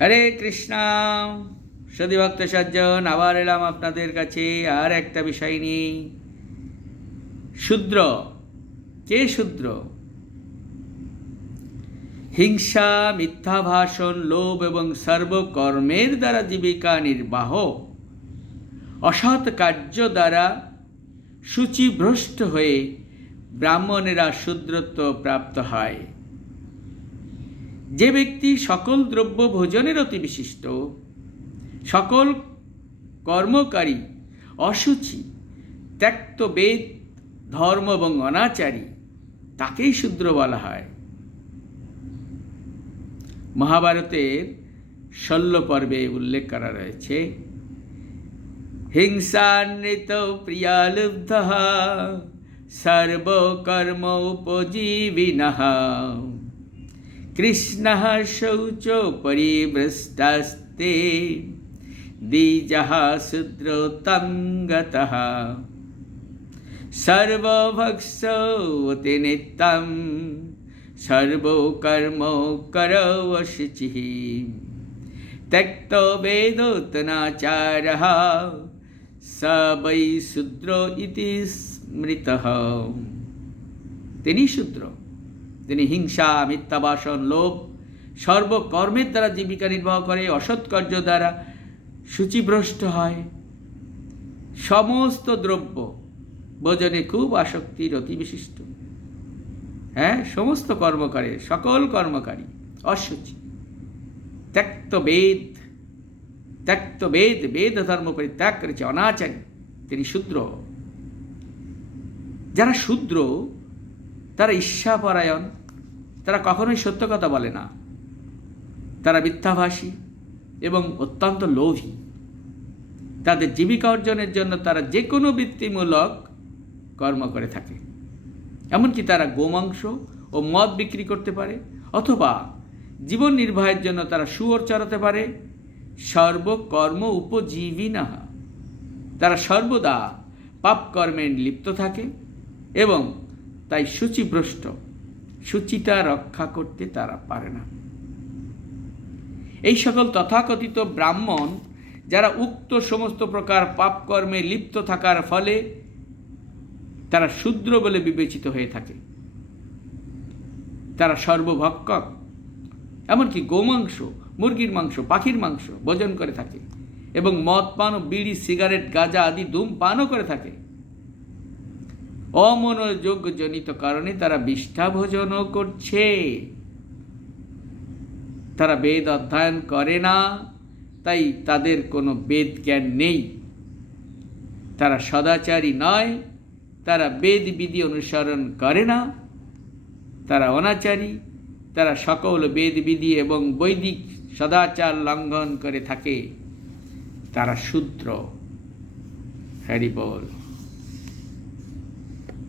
হরে কৃষ্ণ। সদিভক্ত সজ্জন, আবার এলাম আপনাদের কাছে আর একটা বিষয় নিয়ে। শূদ্র। কে শূদ্র? হিংসা, মিথ্যা ভাষণ, লোভ এবং সর্বকর্মের দ্বারা জীবিকা নির্বাহ। অসৎ কার্য দ্বারা সূচিভ্রষ্ট হয়ে ব্রাহ্মণেরা শূদ্রত্ব প্রাপ্ত হয়। যে ব্যক্তি সকল দ্রব্য ভোজনের অতি বিশিষ্ট, সকল কর্মকারী অসুচি ত্যক্ত বেদ, ধর্ম এবং অনাচারী, তাকেই শূদ্র বলা হয়। মহাভারতের শল্য পর্বে উল্লেখ করা রয়েছে, হিংসান্বিত প্রিয়ালুব্ধ, সর্বকর্ম উপজীবিনঃ কৃষ্ণ শৌচ পরিভ্রষ্টাস্তে দ্বিজः শূদ্রোত্তঙ্গতः সর্বভক্ষতি নিত্যম সর্বকর্ম করবশুচিः त्यक्त वेदोत्तनाचारः স বৈ শূদ্র ইতি স্মৃত তিনি শূদ্র তিনি হিংসা মিথ্যাবাসন লোভ সর্বকর্মের দ্বারা জীবিকা নির্বাহ করে অসৎকার্য দ্বারা সূচিভ্রষ্ট হয়। সমস্ত দ্রব্য ভোজনে খুব আসক্তির অতি বিশিষ্ট। হ্যাঁ সমস্ত কর্মকারী, সকল কর্মকারী অসুচি। ত্যক্ত বেদ ত্যক্ত বেদ বেদ ধর্ম পরিত্যাগ করেছে অনাচারী। তিনি শূদ্র। যারা শূদ্র তারা ঈর্ষাপরায়ণ, তারা কখনোই সত্য কথা বলে না। তারা মিথ্যাভাষী এবং অত্যন্ত লোভী। তাদের জীবিকা অর্জনের জন্য তারা যে কোনো বৃত্তিমূলক কর্ম করে থাকে। এমনকি তারা গোমাংস ও মদ বিক্রি করতে পারে অথবা জীবন নির্বাহের জন্য তারা শুয়োর চড়াতে পারে। সর্বকর্ম উপজীবী না। তারা সর্বদা পাপকর্মে লিপ্ত থাকে এবং তাই সূচিভ্রষ্ট। সূচিতা রক্ষা করতে তারা পারে না। এই সকল তথাকথিত ব্রাহ্মণ, যারা উক্ত সমস্ত প্রকার পাপকর্মে লিপ্ত থাকার ফলে তারা শূদ্র বলে বিবেচিত হয়ে থাকে। তারা সর্বভক্ষক, এমনকি গোমাংস, মুরগির মাংস, পাখির মাংস ভোজন করে থাকে এবং মদ পান ও বিড়ি, সিগারেট, গাঁজা আদি ধূম পানও করে থাকে। অমনোযোগ জনিত কারণে তারা বিষ্ঠা ভোজনও করছে। তারা বেদ অধ্যয়ন করে না, তাই তাদের কোনো বেদ জ্ঞান নেই। তারা সদাচারী নয়, তারা বেদ বিধি অনুসরণ করে না। তারা অনাচারী, তারা সকল বেদ বিধি এবং বৈদিক সদাচার লঙ্ঘন করে থাকে। তারা শূদ্র। হ্যারি বল।